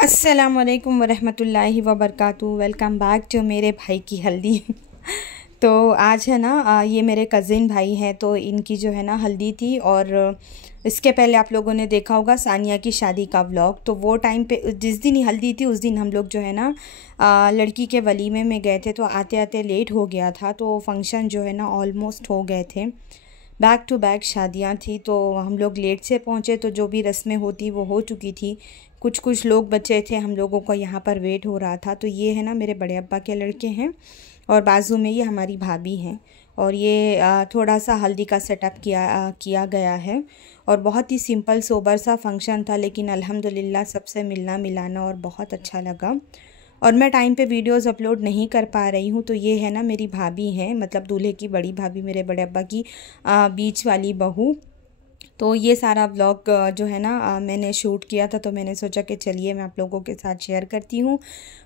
अस्सलामुअलैकुम वरहमतुल्लाहि वबरकातुहू। Welcome back to मेरे भाई की हल्दी। तो आज है ना ये मेरे कज़िन भाई हैं, तो इनकी जो है ना हल्दी थी। और इसके पहले आप लोगों ने देखा होगा सानिया की शादी का व्लॉग। तो वो टाइम पे जिस दिन हल्दी थी उस दिन हम लोग जो है ना लड़की के वलीमे में गए थे। तो आते आते लेट हो गया था, तो फंक्शन जो है ना ऑलमोस्ट हो गए थे। बैक टू बैक शादियां थी, तो हम लोग लेट से पहुंचे। तो जो भी रस्में होती वो हो चुकी थी। कुछ लोग बचे थे, हम लोगों को यहाँ पर वेट हो रहा था। तो ये है ना मेरे बड़े अब्बा के लड़के हैं, और बाजू में ये हमारी भाभी हैं। और ये थोड़ा सा हल्दी का सेटअप किया गया है। और बहुत ही सिंपल सोबर सा फंक्शन था, लेकिन अल्हम्दुलिल्लाह सबसे मिलना मिलाना और बहुत अच्छा लगा। और मैं टाइम पे वीडियोस अपलोड नहीं कर पा रही हूँ। तो ये है ना मेरी भाभी हैं, मतलब दूल्हे की बड़ी भाभी, मेरे बड़े अब्बा की बीच वाली बहू। तो ये सारा व्लॉग जो है ना मैंने शूट किया था, तो मैंने सोचा कि चलिए मैं आप लोगों के साथ शेयर करती हूँ।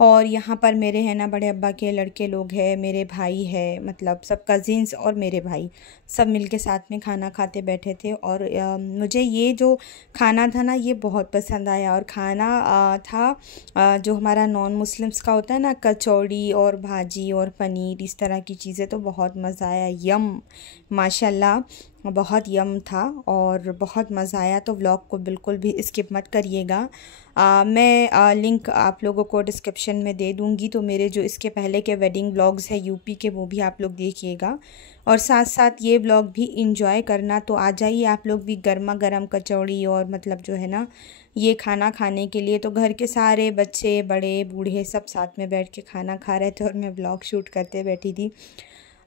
और यहाँ पर मेरे है ना बड़े अब्बा के लड़के लोग हैं, मेरे भाई है, मतलब सब कज़िन्स और मेरे भाई सब मिलके साथ में खाना खाते बैठे थे। और मुझे ये जो खाना था ना ये बहुत पसंद आया। और खाना था जो हमारा नॉन मुस्लिम्स का होता है ना, कचौड़ी और भाजी और पनीर, इस तरह की चीज़ें। तो बहुत मज़ा आया, यम माशाल्लाह, बहुत यम था और बहुत मज़ा आया। तो व्लॉग को बिल्कुल भी स्किप मत करिएगा। मैं लिंक आप लोगों को डिस्क्रिप्शन में दे दूँगी। तो मेरे जो इसके पहले के वेडिंग व्लॉग्स हैं यूपी के, वो भी आप लोग देखिएगा। और साथ साथ ये व्लॉग भी इंजॉय करना। तो आ जाइए आप लोग भी गर्मा गर्म कचौड़ी और मतलब जो है ना ये खाना खाने के लिए। तो घर के सारे बच्चे बड़े बूढ़े सब साथ में बैठ के खाना खा रहे थे, और मैं व्लॉग शूट करते बैठी थी।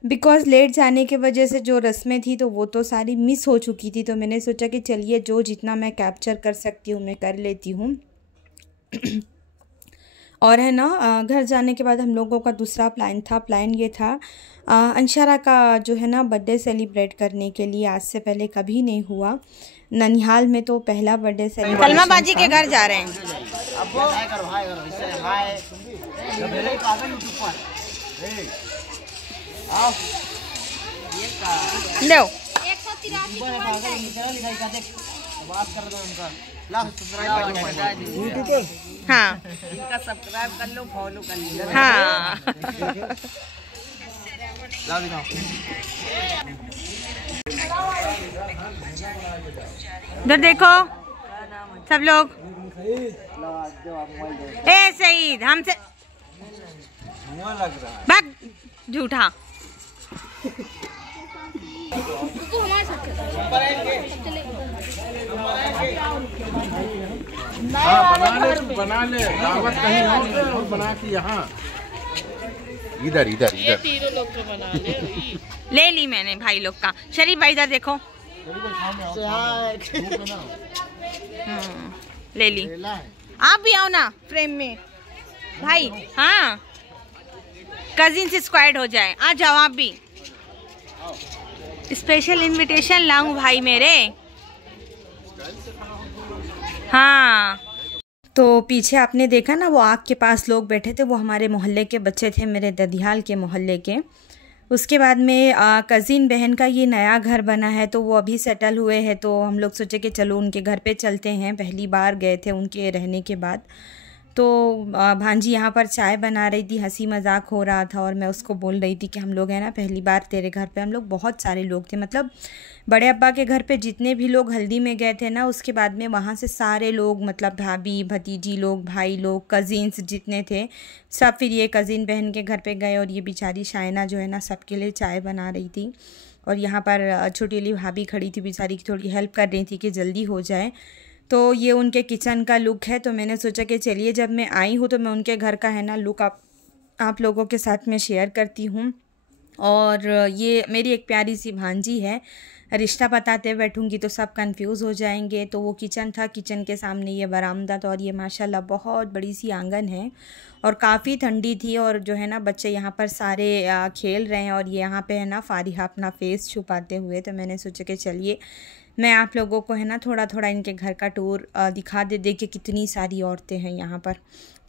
बिकॉज़ लेट जाने की वजह से जो रस्में थी तो वो तो सारी मिस हो चुकी थी। तो मैंने सोचा कि चलिए जो जितना मैं कैप्चर कर सकती हूँ मैं कर लेती हूँ। और है ना घर जाने के बाद हम लोगों का दूसरा प्लान ये था अंशरा का जो है ना बर्थडे सेलिब्रेट करने के लिए। आज से पहले कभी नहीं हुआ ननिहाल में, तो पहला बर्थडे सेलिब्रेशन। सलमा बाजी के घर जा रहे हैं। लो हाँ, इनका सब्सक्राइब कर लो, फॉलो कर लो। हाँ। इधर देखो सब लोग। ए सईद हमसे भाग, झूठा। बना ले दावत कहीं और बना के यहाँ इधर इधर इधर तीनों लोग को बना ले ली मैंने भाई लोग का। शरीफ भाई इधर देखो। ले ली। आप भी आओ ना फ्रेम में भाई। हाँ, कजिन से स्क्वाड हो जाए, आ जाओ आप भी। स्पेशल इनविटेशन लाऊं भाई मेरे। हाँ, तो पीछे आपने देखा ना वो आग के पास लोग बैठे थे, वो हमारे मोहल्ले के बच्चे थे, मेरे ददियाल के मोहल्ले के। उसके बाद में कज़िन बहन का ये नया घर बना है, तो वो अभी सेटल हुए हैं। तो हम लोग सोचे कि चलो उनके घर पे चलते हैं। पहली बार गए थे उनके रहने के बाद। तो भांजी यहाँ पर चाय बना रही थी, हंसी मजाक हो रहा था, और मैं उसको बोल रही थी कि हम लोग हैं ना पहली बार तेरे घर पे। हम लोग बहुत सारे लोग थे, मतलब बड़े अब्बा के घर पे जितने भी लोग हल्दी में गए थे ना, उसके बाद में वहाँ से सारे लोग, मतलब भाभी भतीजी लोग, भाई लोग, कज़िन्स जितने थे सब फिर ये कज़िन बहन के घर पे गए। और ये बेचारी शायना जो है ना सबके लिए चाय बना रही थी। और यहाँ पर छोटी वाली भाभी खड़ी थी बेचारी, की थोड़ी हेल्प कर रही थी कि जल्दी हो जाए। तो ये उनके किचन का लुक है। तो मैंने सोचा कि चलिए जब मैं आई हूँ तो मैं उनके घर का है ना लुक आप लोगों के साथ में शेयर करती हूँ। और ये मेरी एक प्यारी सी भांजी है, रिश्ता बताते बैठूंगी तो सब कंफ्यूज हो जाएंगे। तो वो किचन था, किचन के सामने ये बरामदा था, और ये माशाल्लाह बहुत बड़ी सी आंगन है। और काफ़ी ठंडी थी, और जो है ना बच्चे यहाँ पर सारे खेल रहे हैं। और ये यहाँ पे है ना फारिहा अपना फेस छुपाते हुए। तो मैंने सोचा कि चलिए मैं आप लोगों को है ना थोड़ा थोड़ा इनके घर का टूर दिखा दे। देखिए कितनी सारी औरतें हैं यहाँ पर।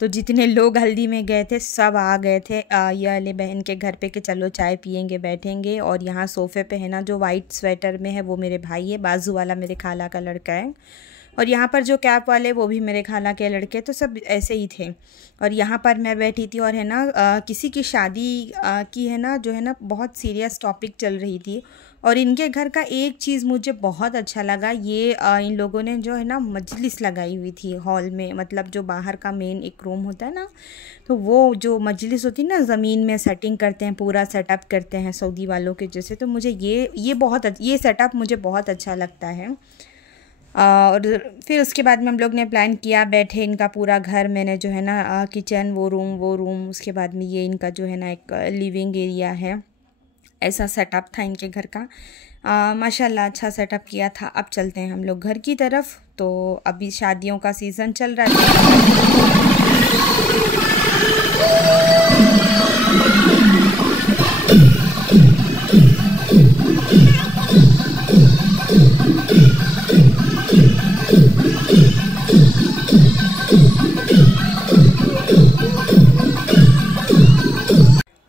तो जितने लोग हल्दी में गए थे सब आ गए थे ये वाले बहन के घर पे कि चलो चाय पियेंगे बैठेंगे। और यहाँ सोफ़े पे है ना जो वाइट स्वेटर में है वो मेरे भाई है, बाजू वाला मेरे खाला का लड़का है। और यहाँ पर जो कैप वाले वो भी मेरे खाला के लड़के, तो सब ऐसे ही थे। और यहाँ पर मैं बैठी थी और है ना किसी की शादी की है ना, जो है ना बहुत सीरियस टॉपिक चल रही थी। और इनके घर का एक चीज़ मुझे बहुत अच्छा लगा, ये इन लोगों ने जो है ना मजलिस लगाई हुई थी हॉल में, मतलब जो बाहर का मेन एक रूम होता है ना, तो वो जो मजलिस होती है ना, ज़मीन में सेटिंग करते हैं, पूरा सेटअप करते हैं सऊदी वालों के जैसे। तो मुझे ये सेटअप मुझे बहुत अच्छा लगता है। और फिर उसके बाद में हम लोग ने प्लान किया, बैठे इनका पूरा घर, मैंने जो है ना किचन, वो रूम, उसके बाद में ये इनका जो है ना एक लिविंग एरिया है, ऐसा सेटअप था इनके घर का। माशाल्लाह अच्छा सेटअप किया था। अब चलते हैं हम लोग घर की तरफ। तो अभी शादियों का सीज़न चल रहा है।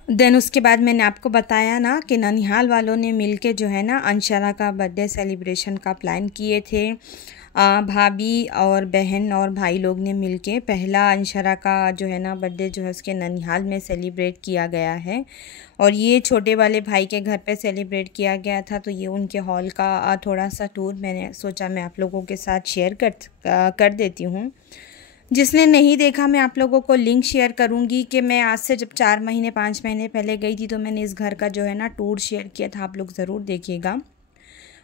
देन उसके बाद मैंने आपको बताया ना कि ननिहाल वालों ने मिलके जो है ना अंशरा का बर्थडे सेलिब्रेशन का प्लान किए थे। भाभी और बहन और भाई लोग ने मिलके पहला अंशरा का जो है ना बर्थडे जो है उसके ननिहाल में सेलिब्रेट किया गया है। और ये छोटे वाले भाई के घर पे सेलिब्रेट किया गया था। तो ये उनके हॉल का थोड़ा सा टूर मैंने सोचा मैं आप लोगों के साथ शेयर कर देती हूँ। जिसने नहीं देखा, मैं आप लोगों को लिंक शेयर करूंगी कि मैं आज से जब 4 महीने 5 महीने पहले गई थी तो मैंने इस घर का जो है ना टूर शेयर किया था, आप लोग ज़रूर देखिएगा।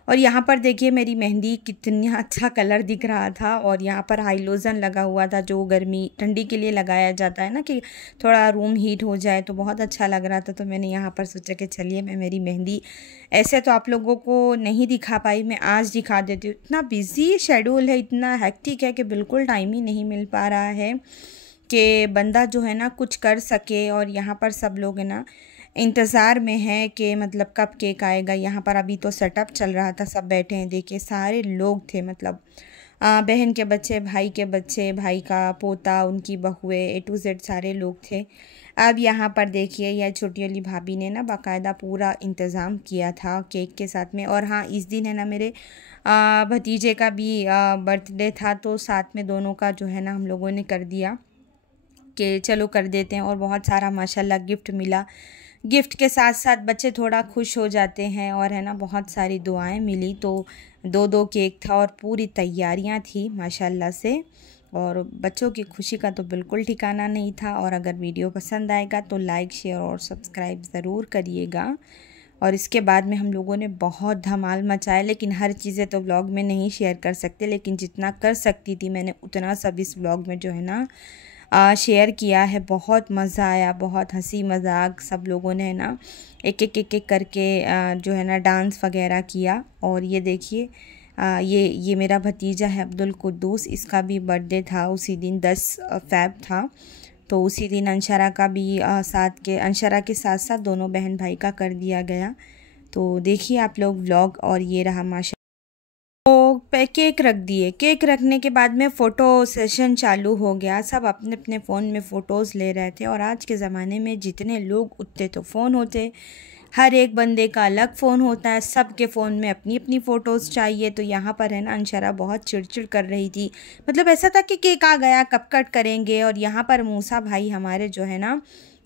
और यहाँ पर देखिए मेरी मेहंदी कितना अच्छा कलर दिख रहा था। और यहाँ पर हाइलोजन लगा हुआ था जो ठंडी के लिए लगाया जाता है ना, कि थोड़ा रूम हीट हो जाए, तो बहुत अच्छा लग रहा था। तो मैंने यहाँ पर सोचा कि चलिए मैं मेरी मेहंदी ऐसे तो आप लोगों को नहीं दिखा पाई, मैं आज दिखा देती हूँ। इतना बिज़ी शेड्यूल है, इतना हेक्टिक है कि बिल्कुल टाइम ही नहीं मिल पा रहा है कि बंदा जो है ना कुछ कर सके। और यहाँ पर सब लोग है ना इंतज़ार में है कि मतलब कब केक आएगा। यहाँ पर अभी तो सेटअप चल रहा था, सब बैठे हैं, देखिए सारे लोग थे, मतलब बहन के बच्चे, भाई के बच्चे, भाई का पोता, उनकी बहुएं, A to Z सारे लोग थे। अब यहाँ पर देखिए यह छोटी वाली भाभी ने ना बाकायदा पूरा इंतज़ाम किया था केक के साथ में। और हाँ, इस दिन है ना मेरे भतीजे का भी बर्थडे था, तो साथ में दोनों का जो है ना हम लोगों ने कर दिया कि चलो कर देते हैं। और बहुत सारा माशाल्लाह गिफ्ट मिला। गिफ्ट के साथ साथ बच्चे थोड़ा खुश हो जाते हैं। और है ना बहुत सारी दुआएं मिली। तो 2 केक था और पूरी तैयारियां थी माशाल्लाह से। और बच्चों की खुशी का तो बिल्कुल ठिकाना नहीं था। और अगर वीडियो पसंद आएगा तो लाइक, शेयर और सब्सक्राइब ज़रूर करिएगा। और इसके बाद में हम लोगों ने बहुत धमाल मचाया, लेकिन हर चीज़ें तो व्लॉग में नहीं शेयर कर सकते, लेकिन जितना कर सकती थी मैंने उतना सब इस व्लॉग में जो है ना शेयर किया है। बहुत मज़ा आया, बहुत हंसी मजाक, सब लोगों ने ना एक एक करके जो है ना डांस वगैरह किया। और ये देखिए ये मेरा भतीजा है अब्दुल कुद्दूस, इसका भी बर्थडे था उसी दिन 10 फ़रवरी था। तो उसी दिन अंशरा का भी अंशरा के साथ साथ दोनों बहन भाई का कर दिया गया। तो देखिए आप लोग व्लॉग। और ये रहा माशा केक रख दिए। केक रखने के बाद में फ़ोटो सेशन चालू हो गया। सब अपने अपने फ़ोन में फ़ोटोज़ ले रहे थे। और आज के ज़माने में जितने लोग उतने तो फ़ोन होते, हर एक बंदे का अलग फ़ोन होता है, सब के फ़ोन में अपनी अपनी फ़ोटोज़ चाहिए। तो यहाँ पर है ना अंशरा बहुत चिड़चिड़ कर रही थी, मतलब ऐसा था कि केक आ गया कब कट करेंगे। और यहाँ पर मूसा भाई हमारे जो है ना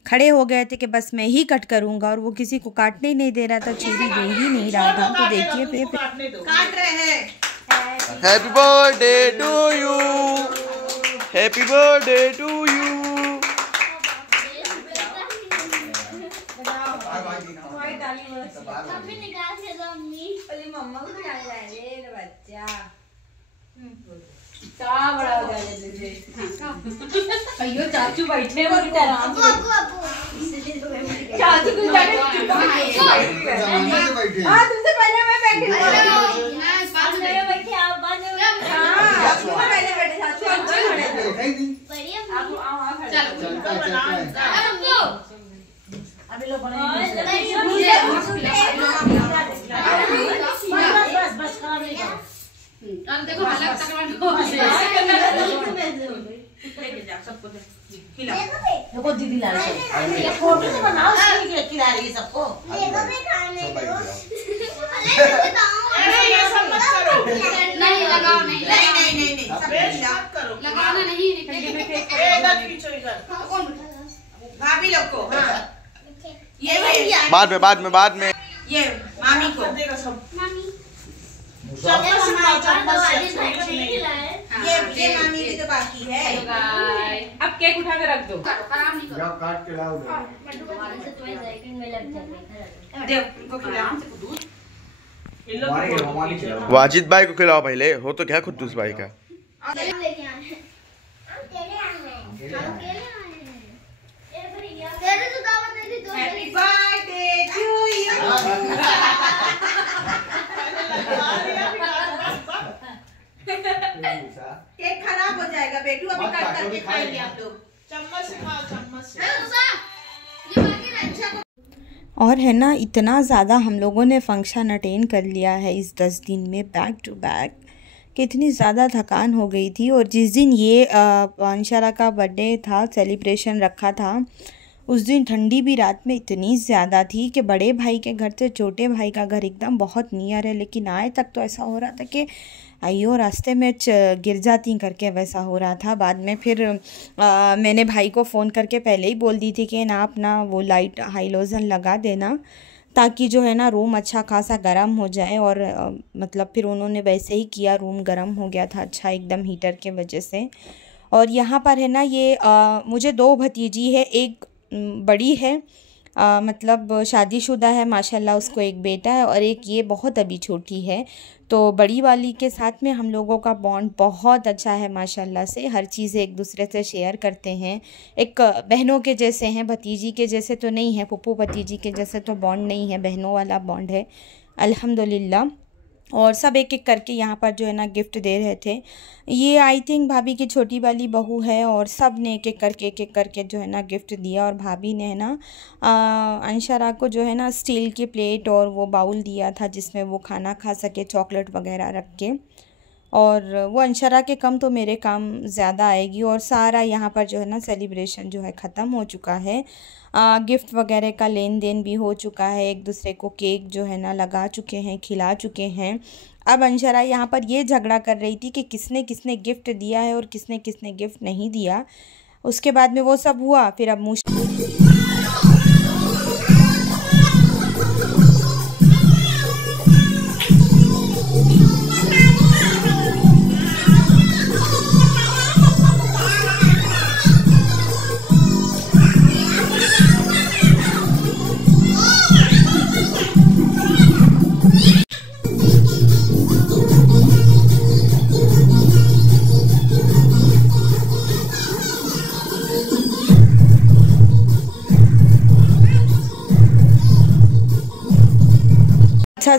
खड़े हो गए थे कि बस मैं ही कट करूँगा, और वो किसी को काटने ही नहीं दे रहा था, चीरी दे ही नहीं रहा था। तो देखिए फिर काट रहे हैं। Happy birthday to you, happy birthday to you. अयो चाचू बैठे हैं, चाचू तुम बैठे तुमसे पहले मैं बैठी अभी लोग देखो सबको दीदी ला रही है, फोटो तो बनाओ, खिला रही है सबको। नहीं लगाओ, नहीं लगाना नहीं। भाभी लोग को, हाँ ये बाद में ये मामी को, ये मामी की तो बाकी है। अब केक उठा के रख दो। काट के लाओ। वाजिद भाई को खिलाओ पहले, हो तो क्या खुद्दूस भाई का। Happy birthday to you. Cake खराब हो जाएगा बेटू, अभी कट करके खाएंगे आप लोग। चम्मच से खाओ, चम्मच से। और है ना, इतना ज़्यादा हम लोगों ने फंक्शन अटेंड कर लिया है इस 10 दिन में बैक टू बैक कि इतनी ज़्यादा थकान हो गई थी। और जिस दिन ये अंशरा का बर्थडे था, सेलिब्रेशन रखा था, उस दिन ठंडी भी रात में इतनी ज़्यादा थी कि बड़े भाई के घर से छोटे भाई का घर एकदम बहुत नियर है, लेकिन आए तक तो ऐसा हो रहा था कि आइयो रास्ते में गिर जाती करके वैसा हो रहा था। बाद में फिर मैंने भाई को फ़ोन करके पहले ही बोल दी थी कि ना अपना वो लाइट हाइलोजन लगा देना, ताकि जो है ना रूम अच्छा खासा गर्म हो जाए। और मतलब फिर उन्होंने वैसे ही किया, रूम गर्म हो गया था अच्छा एकदम हीटर के वजह से। और यहाँ पर है ना ये मुझे 2 भतीजी है, एक बड़ी है मतलब शादीशुदा है माशाल्लाह, उसको एक बेटा है, और एक ये बहुत अभी छोटी है। तो बड़ी वाली के साथ में हम लोगों का बॉन्ड बहुत अच्छा है माशाल्लाह से, हर चीज़ एक दूसरे से शेयर करते हैं, एक बहनों के जैसे हैं, भतीजी के जैसे तो नहीं है, पुप्पू भतीजी के जैसे तो बॉन्ड नहीं है, बहनों वाला बॉन्ड है अल्हम्दुलिल्लाह। और सब एक एक करके यहाँ पर जो है ना गिफ्ट दे रहे थे। ये आई थिंक भाभी की छोटी वाली बहू है, और सब ने एक एक करके जो है ना गिफ्ट दिया। और भाभी ने है ना अंशरा को जो है ना स्टील की प्लेट और वो बाउल दिया था जिसमें वो खाना खा सके, चॉकलेट वगैरह रख के। और वो अंशरा के कम तो मेरे काम ज़्यादा आएगी। और सारा यहाँ पर जो है ना सेलिब्रेशन जो है ख़त्म हो चुका है, गिफ्ट वगैरह का लेन देन भी हो चुका है, एक दूसरे को केक जो है ना लगा चुके हैं, खिला चुके हैं। अब अंशरा यहाँ पर ये झगड़ा कर रही थी कि किसने किसने गिफ्ट दिया है और किसने किसने गिफ्ट नहीं दिया। उसके बाद में वो सब हुआ, फिर अब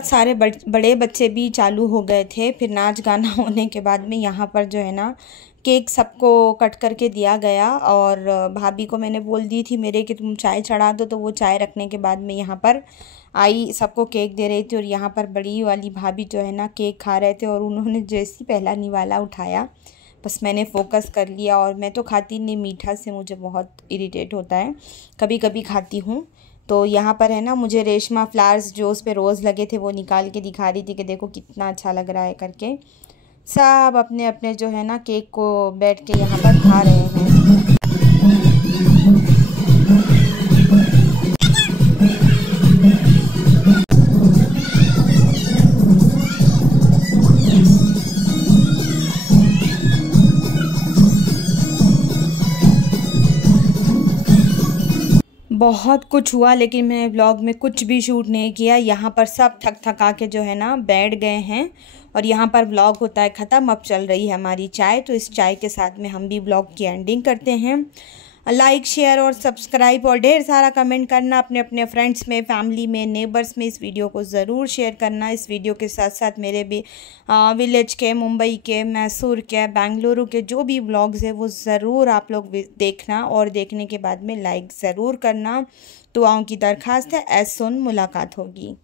सारे बड़े बच्चे भी चालू हो गए थे। फिर नाच गाना होने के बाद में यहाँ पर जो है ना केक सबको कट करके दिया गया। और भाभी को मैंने बोल दी थी मेरे कि तुम चाय चढ़ा दो, तो वो चाय रखने के बाद में यहाँ पर आई, सबको केक दे रही थी। और यहाँ पर बड़ी वाली भाभी जो है ना केक खा रहे थे, और उन्होंने जैसे पहला निवाला उठाया बस मैंने फ़ोकस कर लिया। और मैं तो खाती नहीं, मीठा से मुझे बहुत इरिटेट होता है, कभी कभी खाती हूँ। तो यहाँ पर है ना मुझे रेशमा फ्लावर्स जो उस पे रोज़ लगे थे वो निकाल के दिखा रही थी कि देखो कितना अच्छा लग रहा है करके। सब अपने अपने जो है ना केक को बैठ के यहाँ पर खा रहे हैं। बहुत कुछ हुआ, लेकिन मैंने व्लॉग में कुछ भी शूट नहीं किया। यहाँ पर सब थक थका के जो है ना बैठ गए हैं, और यहाँ पर व्लॉग होता है ख़त्म। अब चल रही है हमारी चाय, तो इस चाय के साथ में हम भी व्लॉग की एंडिंग करते हैं। लाइक, शेयर और सब्सक्राइब और ढेर सारा कमेंट करना, अपने अपने फ्रेंड्स में, फैमिली में, नेबर्स में इस वीडियो को ज़रूर शेयर करना। इस वीडियो के साथ साथ मेरे भी विलेज के, मुंबई के, मैसूर के, बेंगलुरु के जो भी व्लॉग्स है वो ज़रूर आप लोग देखना, और देखने के बाद में लाइक ज़रूर करना। दुआओं की दरख्वास्त है। ऐज़ सून मुलाकात होगी।